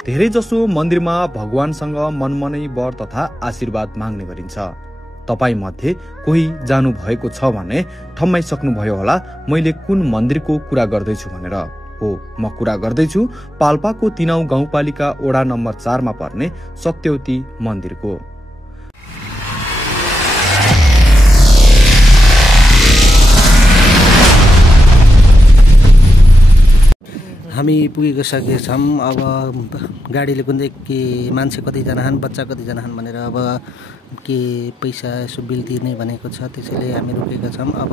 धेरैजसो मन्दिरमा भगवानसँग मनमनै वर तथा आशीर्वाद माग्ने गरिन्छ। तपाई मध्ये कोही जानु भएको छ भने ठम्माइसक्नुभयो होला मैले कुन मन्दिरको कुरा गर्दैछु भनेर। हो, म कुरा गर्दैछु पाल्पाको तिनाउ गाउँपालिका वडा नम्बर 4 मा पर्ने सत्यवती मन्दिरको। हामी पुगिसकेका छौँ। अब गाडीले कुन के मान्छे कतिजना छन्, बच्चा कतिजना छन् भनेर अब के पैसा यसो बिल तिर्ने भनेको छ, त्यसैले हामी रोकेका छौँ। अब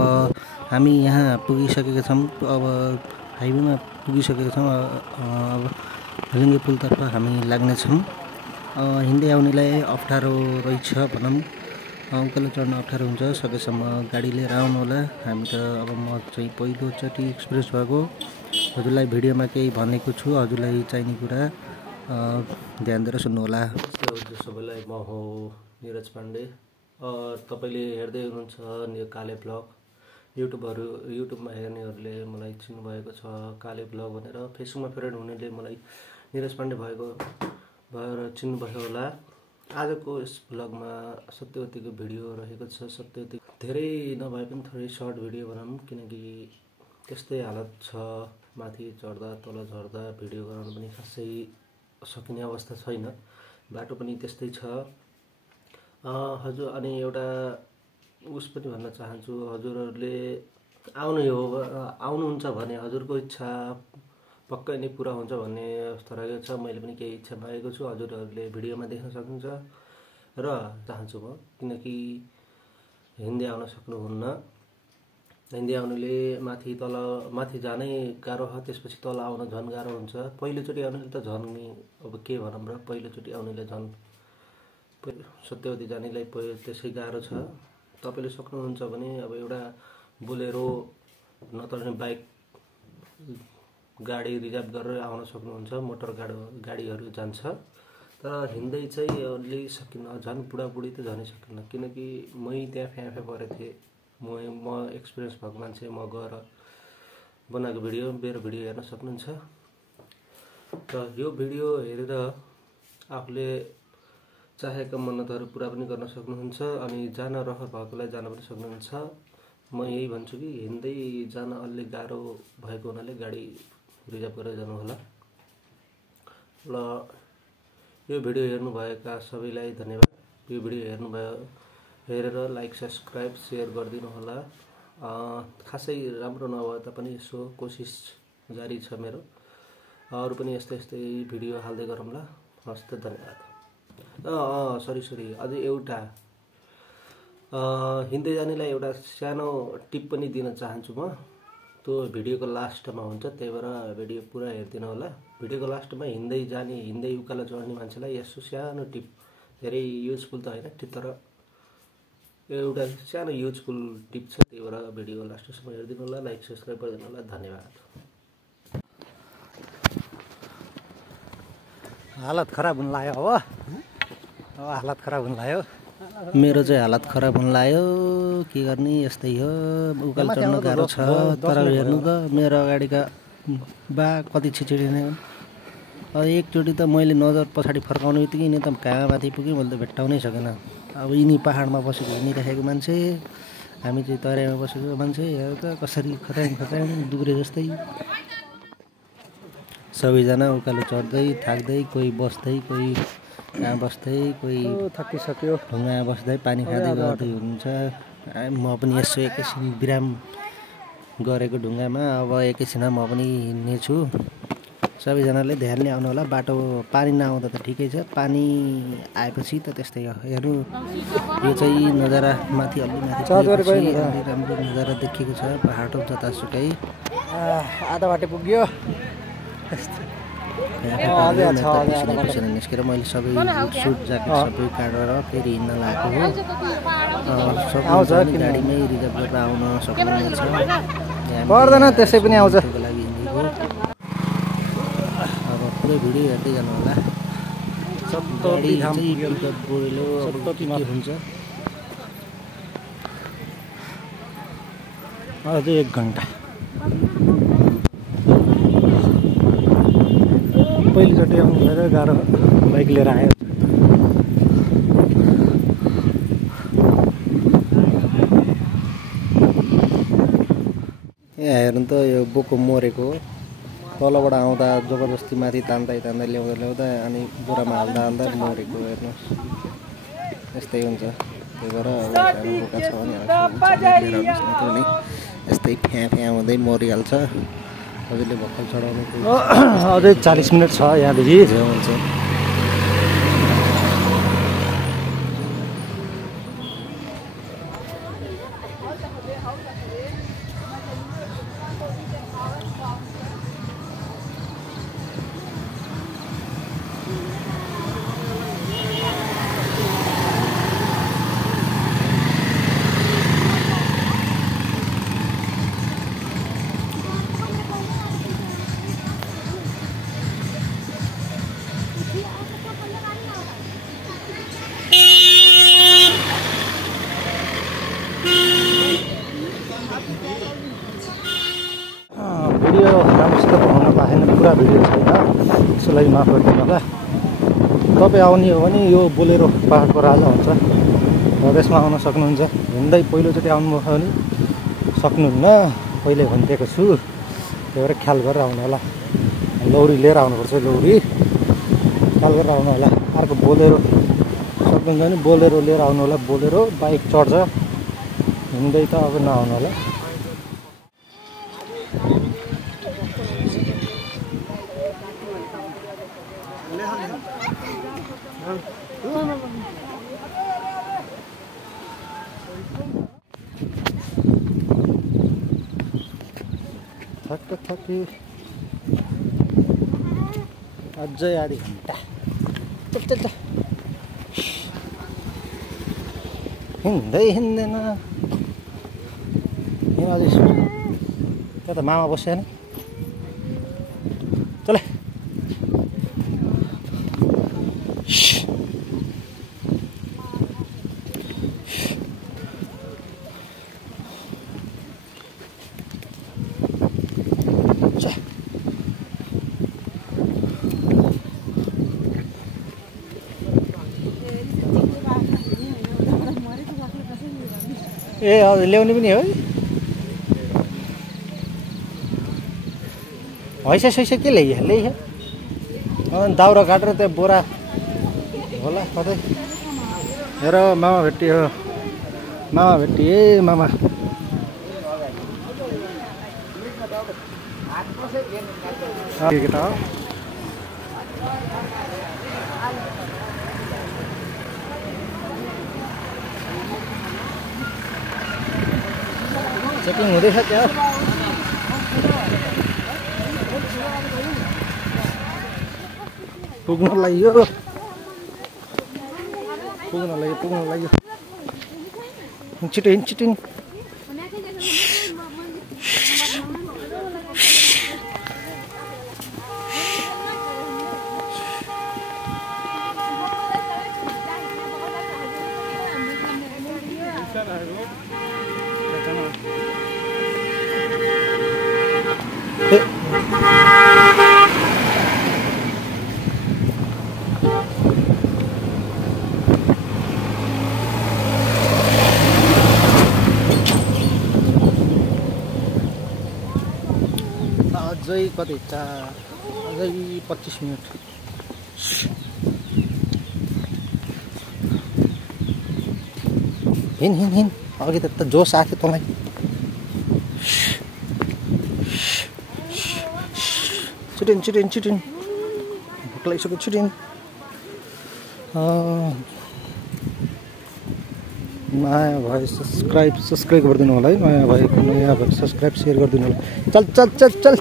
हामी यहाँ पुगिसकेका छौँ। अब हाइवेमा पुगिसकेका छौँ। अब लिङ्गे पुलतर्फ हामी लाग्नेछौँ। हिँड्दै आउनेलाई अप्ठ्यारो रहेछ भनौँ, उकालो चढ्न अप्ठ्यारो हुन्छ। सकेसम्म गाडी लिएर आउनु होला। हामी त अब म चाहिँ पहिलोचोटि एक्सपिरियन्स भएको। हजुरलाई भिडियोमा केही भनेको छु, हजुरलाई चाहिने कुरा ध्यान दिएर सुन्नु होला। हजुर सबैलाई, म हो निरज पाण्डे। तपाईँले हेर्दै हुनुहुन्छ काले ब्लग। युट्युबमा हेर्नेहरूले मलाई चिन्नुभएको छ काले ब्लग भनेर। फेसबुकमा फ्रेन्ड हुनेले मलाई निरज पाण्डे भएर चिन्नुभयो होला। आजको यस ब्लगमा सत्यवतीको भिडियो रहेको छ। सत्यवती धेरै नभए पनि थोरै सर्ट भिडियो भनौँ, किनकि त्यस्तै हालत छ। माथि चढ्दा तल झर्दा भिडियो गराउनु पनि खासै सकिने अवस्था छैन। बाटो पनि त्यस्तै छ। हजुर, अनि एउटा उस पनि भन्न चाहन्छु, हजुरहरूले आउनुहुन्छ भने हजुरको इच्छा पक्कै नै पुरा हुन्छ भन्ने अवस्था रहेको छ। मैले पनि केही इच्छा मागेको छु, हजुरहरूले भिडियोमा देख्न सक्नुहुन्छ र चाहन्छु म, किनकि हिँड्दै आउन सक्नुहुन्न। हिँड्दै आउनुले माथि जानै गाह्रो हो, त्यसपछि तल आउन झन् गाह्रो हुन्छ। पहिलोचोटि आउनेले त झन् नि अब के भनौँ र, पहिलोचोटि आउनेले झन् सत्यवती जानेलाई त्यसै गाह्रो छ। तपाईँले सक्नुहुन्छ भने अब एउटा बोलेरो नत्र भने बाइक गाडी रिजर्भ गरेर आउन सक्नुहुन्छ। मोटर गाडीहरू जान्छ, तर हिँड्दै चाहिँ अलि सकिन्न। झन् बुढाबुढी त झनै सकिन्न, किनकि मै त्यहाँ फ्याँ परेको थिएँ। म एक्सपिरियन्स भएको मान्छे, म गएर बनाएको मेरो भिडियो हेर्न सक्नुहुन्छ। र यो भिडियो हेरेर आफूले चाहेका मन्नतहरू पुरा पनि गर्न सक्नुहुन्छ, अनि जान रहर भएकोलाई जान पनि सक्नुहुन्छ। म यही भन्छु कि हिँड्दै जान अलि गाह्रो भएको हुनाले गाडी रिजर्भ गरेर जानुहोला। र यो भिडियो हेर्नुभएका सबैलाई धन्यवाद। यो भिडियो हेरेर लाइक, सब्सक्राइब, सेयर गरिदिनु होला। खासै राम्रो नभए तापनि यसो कोसिस जारी छ मेरो। अरू पनि यस्तै भिडियो हाल्दै गरौँला। हस् त, धन्यवाद। सरी अझै एउटा हिँड्दै जानेलाई एउटा सानो टिप पनि दिन चाहन्छु म। त्यो भिडियोको लास्टमा हुन्छ, त्यही भएर भिडियो पुरा हेरिदिनु होला। भिडियोको लास्टमा हिँड्दै उकालो चढ्ने मान्छेलाई यसो सानो टिप, धेरै युजफुल त होइन, तर एउटा सानो युजफुल टिप छ। त्यही भएर भिडियो लास्टसम्म हेरिदिनु होला, लाइक सब्सक्राइब गरिदिनु होला। धन्यवाद। हालत खराब हुन लाग्यो। अब हालत खराब हुन लाग्यो। मेरो चाहिँ हालत खराब हुन लाग्यो। के गर्ने, यस्तै हो। उकालो चढ्न गाह्रो छ। तर हेर्नु त मेरो अगाडिका बा कति छिचिडिने। एकचोटि त मैले नजर पछाडि फर्काउने बित्तिकै यिनी त कहाँ माथि पुग्यो, मैले त भेट्टाउनै सकेन। अब यिनी पहाडमा बसेको हिँडिराखेको मान्छे, हामी चाहिँ तराईमा बसेको मान्छे। हेर त कसरी खचाङ दुब्रे जस्तै। सबैजना उकालो चढ्दै थाक्दै, कोही बस्दै, कोही कहाँ बस्दै, कोही थाकिसक्यो, ढुङ्गामा बस्दै पानी खाँदै गर्दै हुनुहुन्छ। म पनि यसो एकैछिन विराम गरेको ढुङ्गामा। अब एकैछिनमा म पनि हिँड्नेछु। सबैजनाले ध्यानले आउनु होला। बाटो पानी नआउँदा त ठिकै छ, पानी आएपछि त त्यस्तै हो। हेर्नु, यो चाहिँ नजारा माथि अलि राम्रो नजारा देखिएको छ। पहाड जतासुकै आधा बाटो पुग्यो। निस्केर मैले सबै सुट ज्याकेट सबै काटेर फेरि हिँड्न लागेको हो। गाडीमै रिजर्भ गरेर आउन सक्नुहुन्छ। पर्दैन, त्यसै पनि आउँछ। अब पुरै भिडियो हेर्दै जानु होला। हुन्छ अझै 1 घन्टा। पहिलोचोटि बाटै आउनु भएर गाह्रो बाइक लिएर आयो। यहाँ हेर्नु त यो बोको मरेको हो। तलबाट आउँदा जबरजस्ती माथि तान्दै ल्याउँदा अनि बोरामा हाल्दा मरेको हेर्नुहोस्। यस्तै हुन्छ। त्यही भएर अब बोका छ भने यस्तै फ्याँ हुँदै मरिहाल्छ। हजुरले भर्खर चढाउनु अझै 40 मिनट छ यहाँदेखि हुन्छ। भिडियो राम्रोसित बनाउन पाएन, पुरा भिडियो छैन, त्यसको लागि माफ गरिदिनु होला। तपाईँ आउने हो भने यो बोलेरो पाहाडको राजा हुन्छ र त्यसमा आउन सक्नुहुन्छ। हिँड्दै पहिलोचोटि आउनुभयो भने सक्नुहुन्न, पहिले भनिदिएको छु। त्यही भएर ख्याल गरेर आउनु होला। लौरी लिएर आउनुपर्छ, लौरी ख्याल गरेर आउनु होला। अर्को बोलेरो सक्नुहुन्छ भने बोलेरो लिएर आउनु होला। बोलेरो बाइक चढ्छ, हिँड्दै त अब नआउनु होला। थकी अझै आधी घन्टा हिँड्दैन। अझै त्यहाँ त मामा बस्यो नि। चल ए हजुर ल्याउने पनि हो। हैसा सैसा के ल्याइयो दाउरा काटेर त्यहाँ बोरा होला कतै। हेर मामा भेटियो, मामा भेटिए मामा। केटा हो चेकिङ हुँदैछ त्यहाँ। पुग्न लाग्यो। छिटो अझै कति अझै 25 मिनट। हिँड अघि त जोस आएको तँलाई। छिटिन भोक लागिसक्यो। छिटिन नयाँ भए सब्सक्राइब गरिदिनु होला है। नयाँ भए सब्सक्राइब सेयर गरिदिनु होला। चल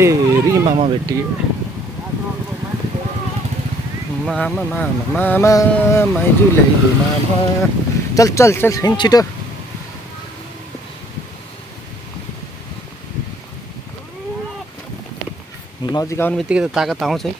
फेरि मामा भेटिए। मामा माइजू ल्याइदेऊ मामा। चल चल चल हिँड छिटो। नजिक आउने बित्तिकै त तागत आउँछ है।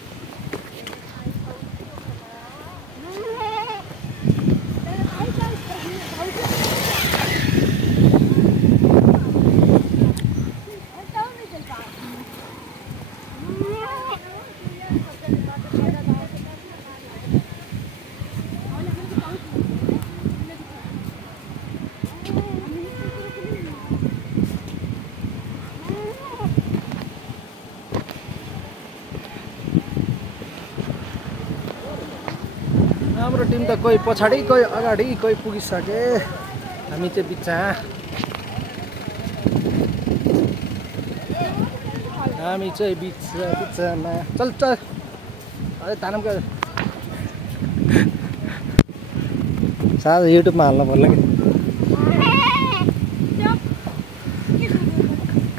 हाम्रो टिम त कोही पछाडि कोही अगाडि कोही पुगिसके, हामी चाहिँ बिचमा। बिचमा चल चल। अरे तानमका सायद युट्युबमा हाल्नु पर्ला कि।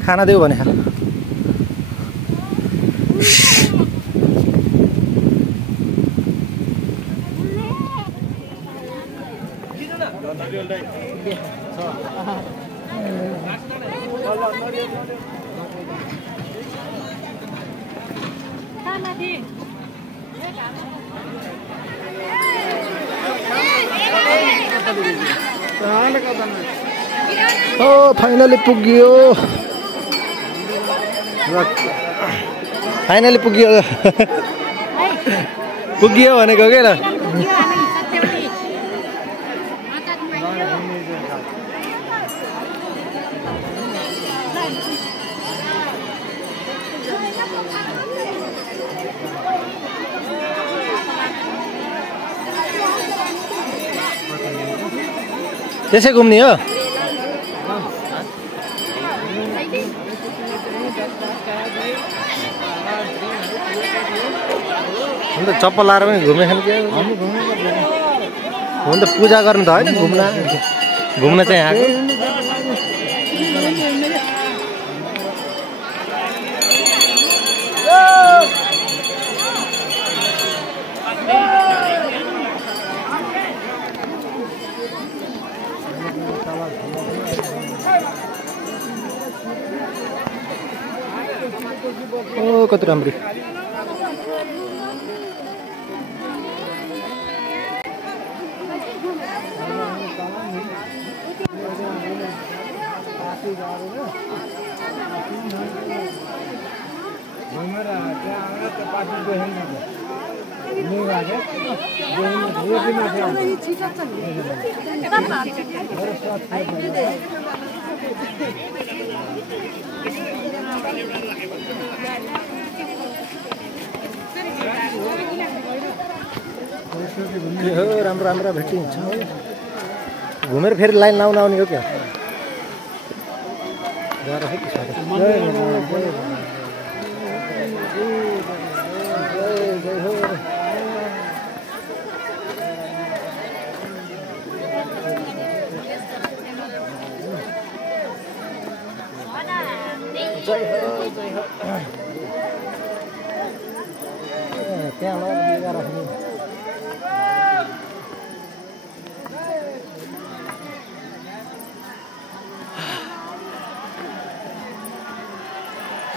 खाना देऊ भने खा। ओ फाइनली पुग्यो, फाइनली पुग्यो पुग्यो भनेको के ल। त्यसै घुम्ने हो। अन्त चप्पल लाएर पनि घुमे खाने के हुन त पूजा गर्नु त होइन, घुम्न चाहिँ आएको। ओ कति राम्रो। राम्रो राम्रो भेटिन्छ। घुमेर फेरि लाइन लाउन आउने हो क्या। त्यहाँ राख्ने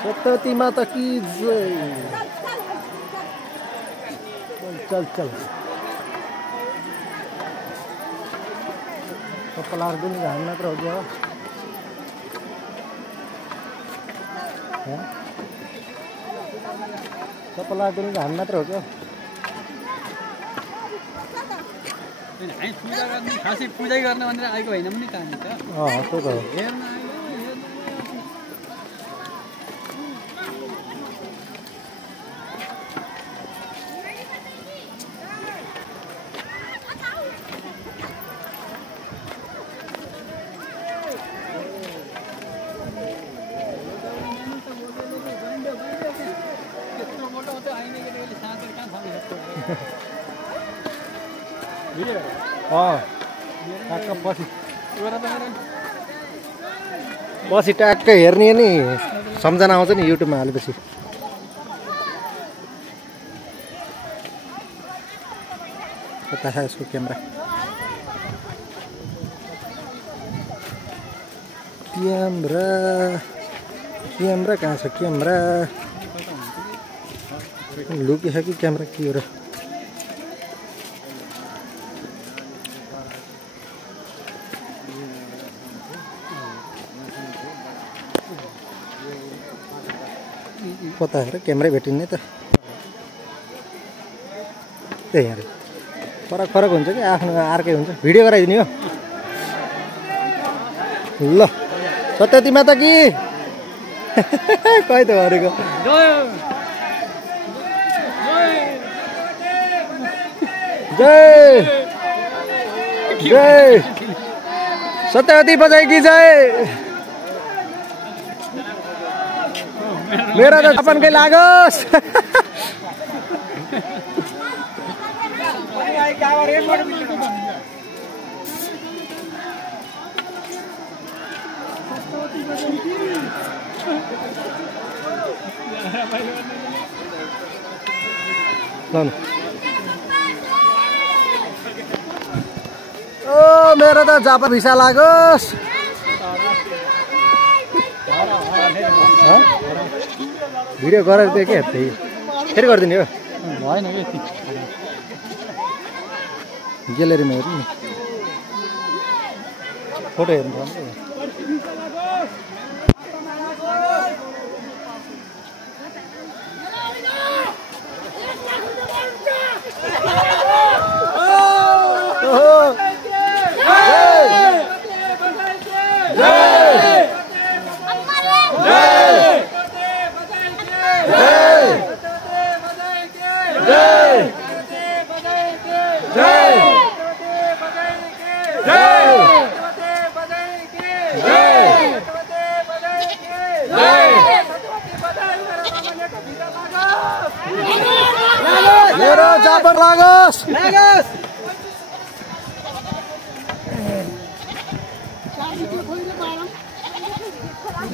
सत्यवती माता की जय। चल चल चप्पल लाएर पनि घाम मात्र हो क्या। चप्पल लाएर पनि घाम मात्र हो क्या। खासै पूजा गर्न भनेर आएको होइन पनि त हामी त। त्यो त हो। पछि ट्याक्कै हेर्ने नि सम्झना आउँछ नि युट्युबमा हालेपछि। कता छ यसको क्यामेरा। क्यामेरा कहाँ छ क्यामेरा लुकेछ कि क्यामेरा के हो र कता हेर क्यामेरै भेटिने त त्यही हेर फरक फरक हुन्छ कि आफ्नो अर्कै हुन्छ भिडियो गराइदिने हो ल सत्यवती माता कि खै त भनेको जय जय सत्यवती बजाइ कि जय मेरो त अपनकै लागोस् ओ मेरो त जापा भिसा लागोस् भिडियो गरेर दिएँ क्या त्यही फेरि गरिदिने हो भएन कि ग्यालेरीमा हेर्नु नि फोटो हेर्नु मेरो जापर लागोस्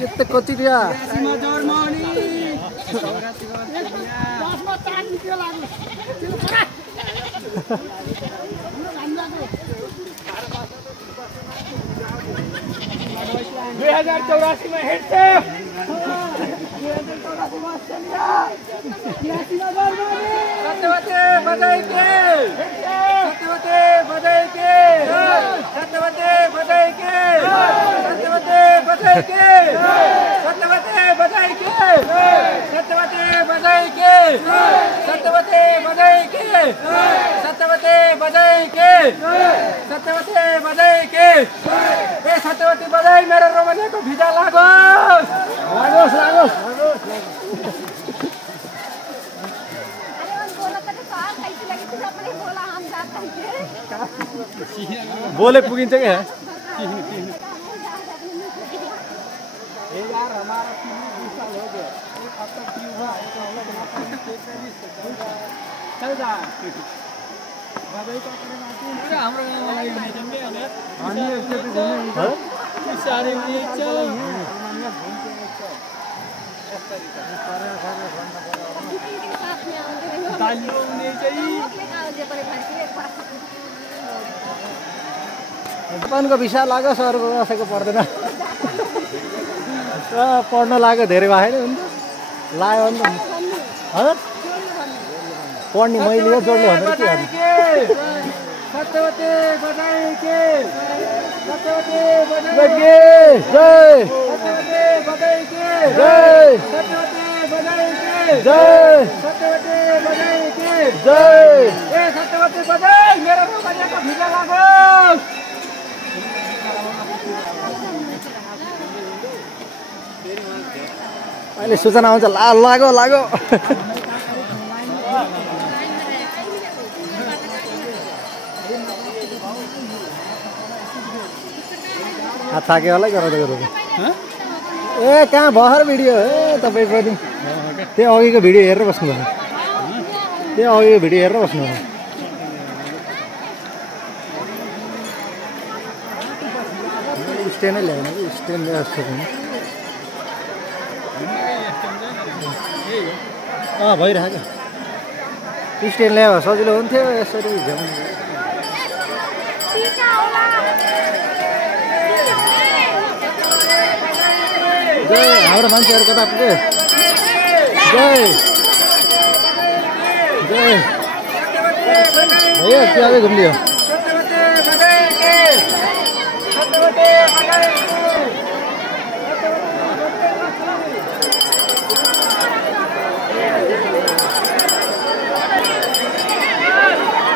यस्तो कति दिया सत्यवती बजाई मेरो रोमानियाको भिजा लागोस् लागोस् लागोस् बोले पुगिन्छ क्या को भिसा लाग्यो सरको कसैको पर्दैन पढ्न लाग्यो धेरै भएन नि त लाग्यो नि त पढ्ने मैले यो जोडले भनेर के गर्नु सत्यवती बजाई के सत्यवती बजाई के जय सत्यवती बजाई के जय सत्यवती बजाई के जय सत्यवती बजाई के जय ए सत्यवती बजाई मेरो रोमानियाको भिजा लागोस् अहिले सूचना आउँछ लागो लागो हात थाक्यो होला गराउँदै गराउँदै ए कहाँ भर्खर भिडियो ए तपाईँ पनि त्यो अघिको भिडियो हेरेर बस्नु त्यो अघिको भिडियो हेरेर बस्नु स्ट्यान्डै ल्याएन कि स्ट्यान्ड जस्तो भइरहेको स्ट्यान्ड ल्यायो सजिलो हुन्थ्यो यसरी झ्याउनु जय हाम्रो मान्छेहरू कता पुगे जय जय भैया क्या आगे घूम लियो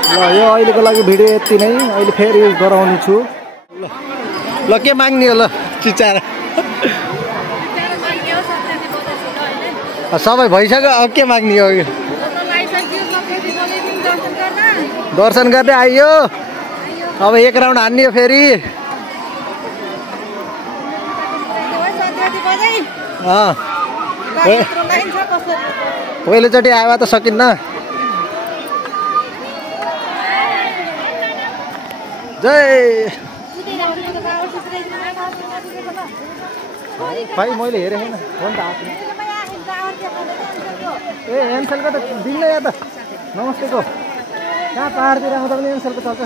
ल यो अहिलेको लागि भिडियो यति नै अहिले फेरि गराउने छु ल के माग्ने हो ल चिचार सबै भइसक्यो अब के माग्ने हो दर्शन गर्दै आइयो अब एक राउन्ड हान्ने हो फेरि पहिलोचोटि आयो त सकिन्न जय भाइ मैले हेरेँ होइन फोन त आएको ए एनसेलको त दिन्न या त नमस्तेको कहाँ पाहाडतिर आउँदा पनि एनसेलको चल्छ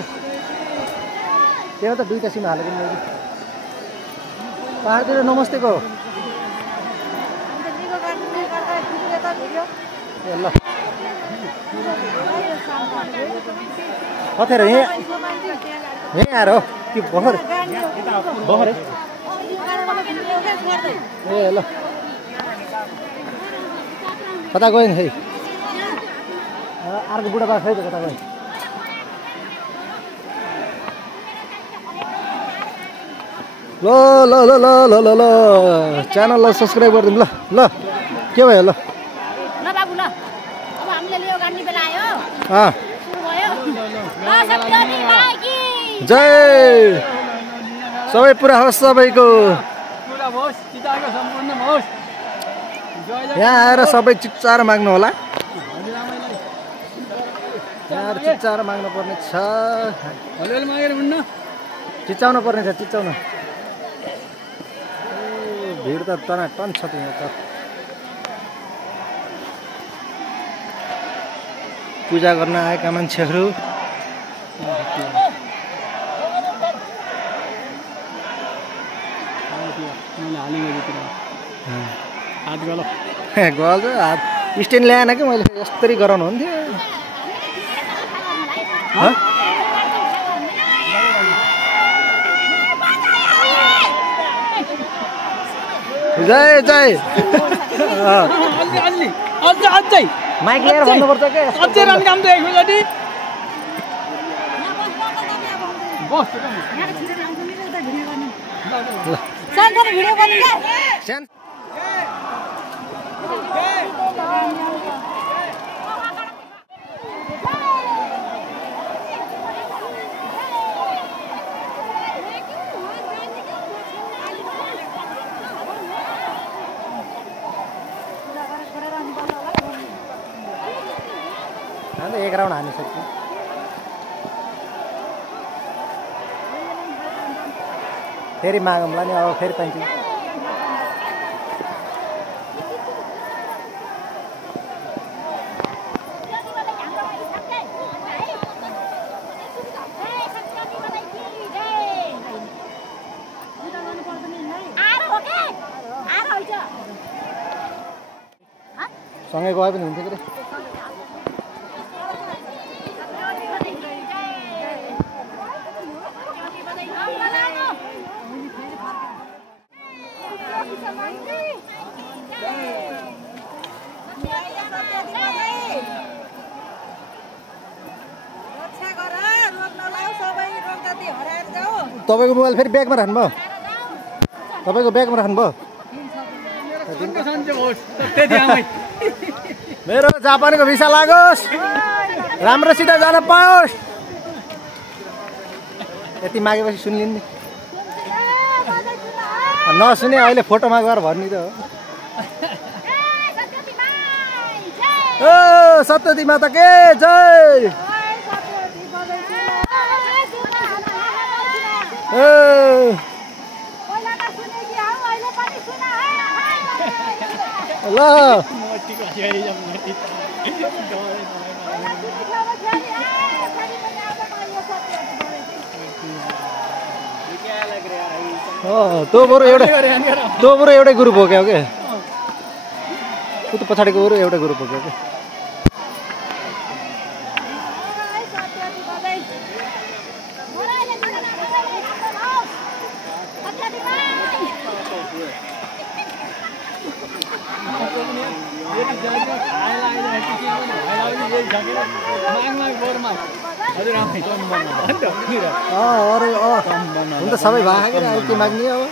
त्यहाँ त दुईवटा सिम हालेको मैले पाहाडतिर नमस्तेको ए ल कथेर यहीँ आएर हो कि बहर बहर ए ल कता गयो नि खै अर्को बुढापा खै त कता गयो ल ल ल ल ल ल ल च्यानललाई सब्सक्राइब गरिदिनु ल ल के भयो ल ल बाबु ल अब हामीले लियो गाड्ने बेला आयो सुरु भयो ल सत्यवती माई की जय सबै पुरा होस् सबैको पुरा होस् चिताको सम्पूर्ण होस् यहाँ आएर सबै चिच्चाएर माग्नु होला यहाँ आएर चिच्चाएर माग्नु पर्ने छ अलिअलि मागेर हुन्न चिच्चाउनु पर्ने छ चिच्चाउन भिड त टन छ यहाँ त पूजा गर्न आएका मान्छेहरू हात गल गल हात स्ट्यान्ड ल्याएन कि मैले यस्तरी गराउनु हुन्थ्यो जय जय अझै माइक लिएर भन्नुपर्छ के अझै रन काम दिएको जति बस सानसानो भिडियो गर्ने क्या सानो एक राउन्ड हान्नु सक्छु फेरि मागौँला नि अब फेरि पाइन्छ सँगै गए पनि हुन्थ्यो कि तपाईँको मोबाइल फेरि ब्यागमा राख्नुभयो तपाईँको ब्यागमा राख्नुभयो मेरो जापानको भिसा लागोस् राम्रोसित जान पाओस् यति मागेपछि सुन्लिन् नि नसुने अहिले फोटोमा गएर भन्ने त हो ओ सत्यवती माता के जय ल क्या लग रहा है तँ बरु एउटै ग्रुप हो क्या के उता पछाडिको बरु एउटै ग्रुप हो क्या के हुन्छ सबै भागेर अहिले के माग्ने अब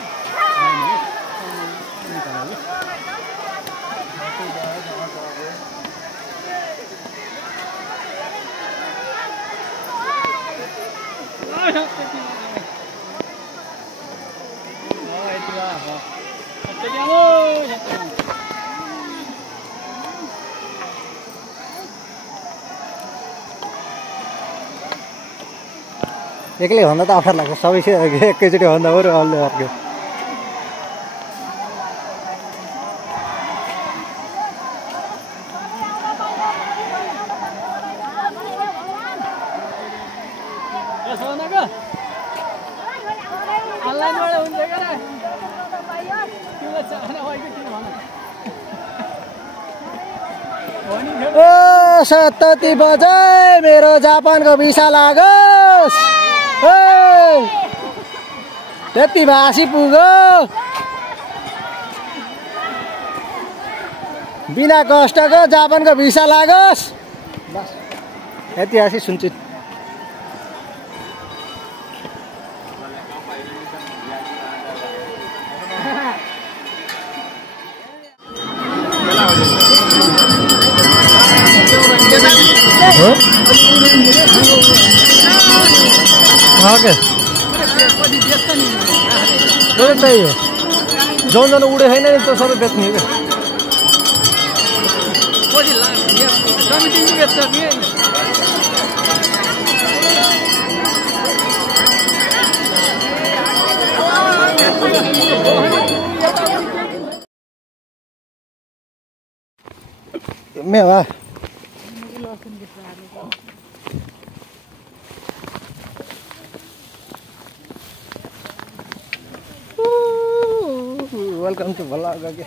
एक्लै भन्दा त अफर लाग्छ सबै एकैचोटि भन्दा बरु अलि अर्को ओ सतती बजाए मेरो जापानको भिसा लागोस् त्यति भाषी पुग्यो बिना कष्टको जापानको भिसा लागोस् बस ऐतिहासिक सुन्छु ओके त्यही हो जन उडे छैन नि त्यो सबै बेच्ने क्या मेवा वेलकम टू भ्लग के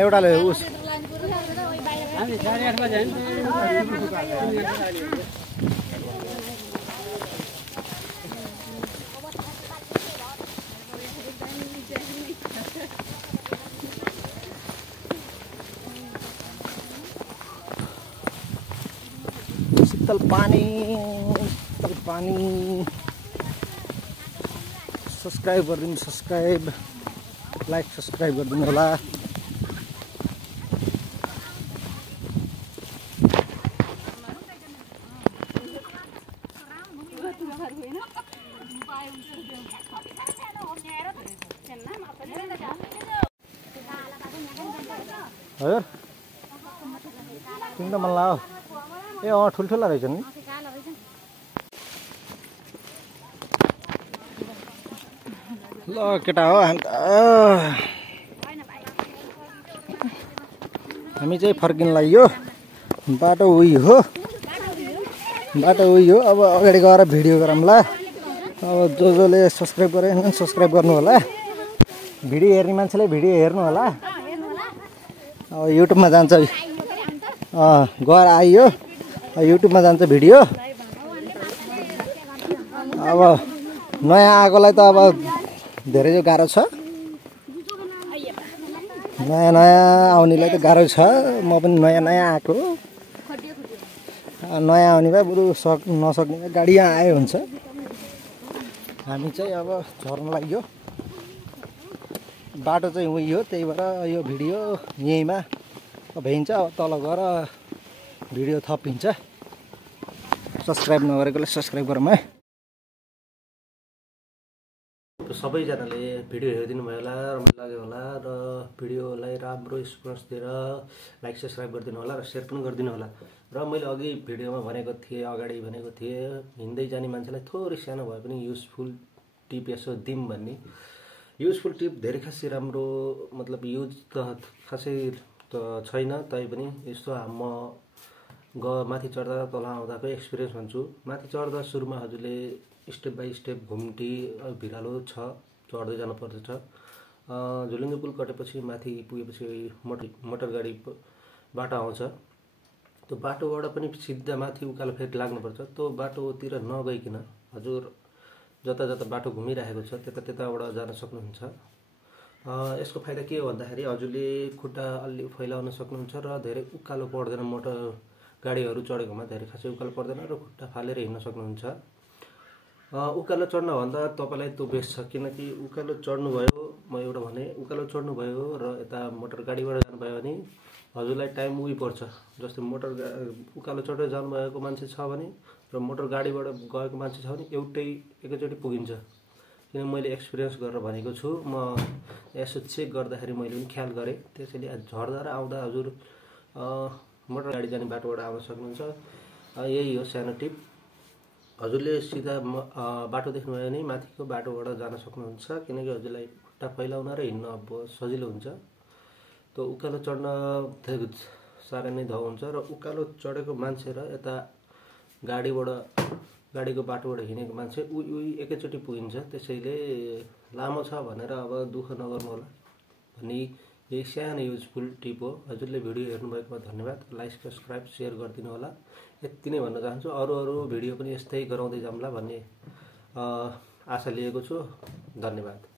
एउटाले उस शीतल पानी सब्सक्राइब गरिदिनु सब्सक्राइब लाइक सब्सक्राइब गरिदिनु होला हजुर किन त मन लाग्यो ए ठुल्ठुला रहेछ नि ल केटा हो हामी चाहिँ फर्किन लाग्यो बाटो उही हो अब अगाडि गएर भिडियो गरौँला अब जसले सब्सक्राइब गरेन सब्सक्राइब गर्नु होला भिडियो हेर्ने मान्छेले भिडियो हेर्नु होला अब युट्युबमा जान्छ गएर आइयो युट्युबमा जान्छ भिडियो अब नयाँ आएकोलाई त अब धेरै जो गाह्रो छ नयाँ आउनेलाई त गाह्रो छ म पनि नयाँ आएको नयाँ आउने भए बरु नसक्ने भए गाडी यहाँ आयो हुन्छ हामी चाहिँ अब झर्न लाग्यो बाटो चाहिँ उही हो त्यही भएर यो भिडियो यहीँमा भइन्छ अब तल गएर भिडियो थपिन्छ सब्सक्राइब नगरेकोले सब्सक्राइब गरौँ है सबैजनाले भिडियो हेरिदिनु भयो होला, रमाइलो लाग्यो होला र भिडियोलाई राम्रो रेस्पोन्स दिएर लाइक सब्सक्राइब गरिदिनु होला र सेयर पनि गरिदिनु होला। र मैले अघि भिडियोमा भनेको थिएँ, अगाडि भनेको थिएँ, हिँड्दै जाने मान्छेलाई थोरै सानो भए पनि युजफुल टिप यसो दिउँ भन्ने। युजफुल टिप धेरै खासै राम्रो मतलब युज त खासै त छैन, तैपनि यस्तो म माथि चढ्दा तल आउँदाको एक्सपिरियन्स भन्छु। माथि चढ्दा सुरुमा हजुरले स्टेप बाई स्टेप घुम्टी भिरालो छ, चढ्दै जानुपर्छ। झुलिङ्गे पुल कटेपछि माथि पुगेपछि मोटर गाडी बाटो आउँछ। त्यो बाटोबाट पनि सिधा माथि उकालो फेरि लाग्नुपर्छ। त्यो बाटोतिर नगइकन हजुर जता जता बाटो घुमिरहेको छ त्यताबाट जान सक्नुहुन्छ। यसको फाइदा के हो भन्दाखेरि हजुरले खुट्टा अलि फैलाउन सक्नुहुन्छ र धेरै उकालो पर्दैन। मोटर गाडीहरू चढेकोमा धेरै खासै उकालो पर्दैन र खुट्टा फालेर हिँड्न सक्नुहुन्छ। उकालो चढ्नभन्दा तपाईँलाई त्यो बेस्ट छ, किनकि उकालो चढ्नुभयो, म एउटा भने उकालो चढ्नुभयो र यता मोटर गाडीबाट जानुभयो भने हजुरलाई टाइम उही पर्छ। जस्तै उकालो चढेर जानुभएको मान्छे छ भने र मोटर गाडीबाट गएको मान्छे छ भने एकैचोटि पुगिन्छ। किन मैले एक्सपिरियन्स गरेर भनेको छु। म यसो चेक गर्दाखेरि मैले पनि ख्याल गरेँ। त्यसैले झर्दा र आउँदा हजुर मोटर गाडी जाने बाटोबाट आउन सक्नुहुन्छ। यही हो सानो टिप। हजुरले सिधा बाटो देख्नुभयो भने माथिको बाटोबाट जान सक्नुहुन्छ, किनकि हजुरलाई खुट्टा फैलाउन र हिँड्न अब सजिलो हुन्छ। त्यो उकालो चढ्न साह्रै नै धौ हुन्छ र उकालो चढेको मान्छे र यता गाडीको बाटोबाट हिँडेको मान्छे उही एकैचोटि पुगिन्छ। त्यसैले लामो छ भनेर अब दुःख नगर्नु होला भन्ने यही सानो युजफुल टिप हो। हजुरले भिडियो हेर्नुभएकोमा धन्यवाद। लाइक सब्सक्राइब सेयर गरिदिनु होला। यति नै भन्न चाहन्छु। अरू भिडियो पनि यस्तै गराउँदै जाउँला भन्ने आशा लिएको छु। धन्यवाद।